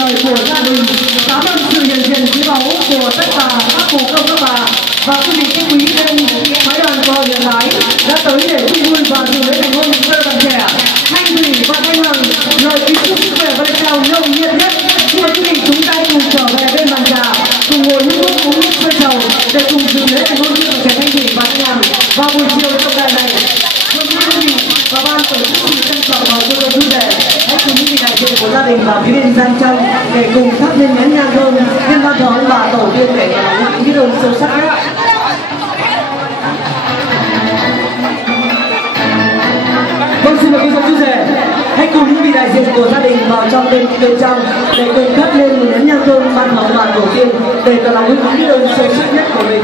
lời của gia đình. Cảm ơn sự hiện diện quý báu của tất cả các cụ công các bà và quý vị khách quý bên phái đoàn cờ hiện lái đã tới để chung vui và dự lễ thành hôn đôi bạn trẻ Thanh Thủy và Thanh Hằng. Lời kính chúc sức khỏe và lời chào nồng nhiệt nhất. Xin mời quý vị chúng ta cùng trở về bên bàn trà, cùng ngồi hút thuốc uống nước sôi trầu để cùng dự lễ thành hôn đôi bạn trẻ Thanh Thủy và Thanh Hằng vào buổi chiều trọng đại này. Thưa quý vị và ban tổ chức xin trân trọng và vô cùng vui vẻ. Hãy cùng quý vị đại diện của gia đình và phía bên Giang Châu để cùng thắp lên nén nhang thơm nhân ban thờ bà tổ tiên để những biết ơn sâu sắc nhất. Vâng, xin mời quý vị chú rể hãy cùng quý vị đại diện của gia đình vào trong bên trong để cùng thắp lên một nén nhang thơm ban thờ bà tổ tiên để tỏ lòng những biết ơn sâu sắc nhất của mình.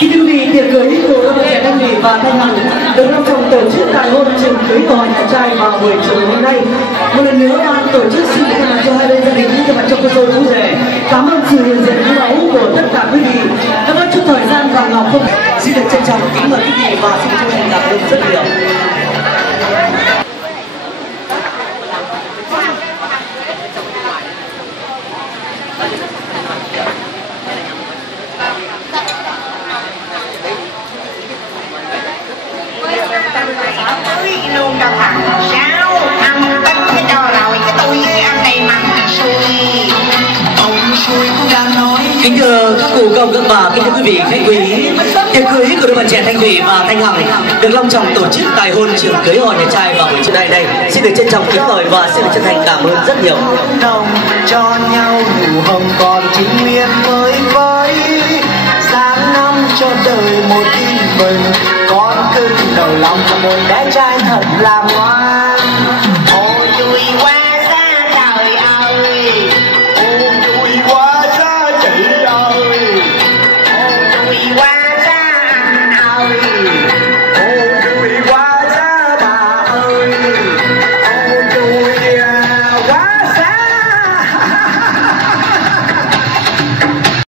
Kính thưa quý vị, tiệc cưới của đôi trẻ Thanh Thủy và Thanh Hằng được long trọng tổ chức tại hôn trường cưới của họ nhà trai vào buổi chiều hôm nay. Một lần nữa ban tổ chức xin thay mặt cho hai bên gia đình cũng thay mặt cho cô dâu chú rể cảm ơn sự hiện diện quý báu của tất cả quý vị. Cảm ơn chút thời gian và ngọc không xin được trân trọng kính mời quý vị và xin chân thành cảm ơn rất nhiều. Luôn đâu thằng sao ăn tất cái cho rồi cái tôi với ăn này mặn xui ông xui cũng đang nói. Kính thưa các cụ công các bà, kính thưa quý vị khách quý, tiệc cưới của đôi bạn trẻ Thanh Thủy và Thanh Hằng được long trọng tổ chức tại hôn trường cưới họ nhà trai vào buổi chiều nay đây. Xin được trân trọng kính mời và xin được chân thành cảm ơn rất nhiều. Đồng cho nhau nụ hồng còn chính nguyên với sáng năm cho đời một tin mừng con cưng đầu lòng của một bé trai thật là ngoan.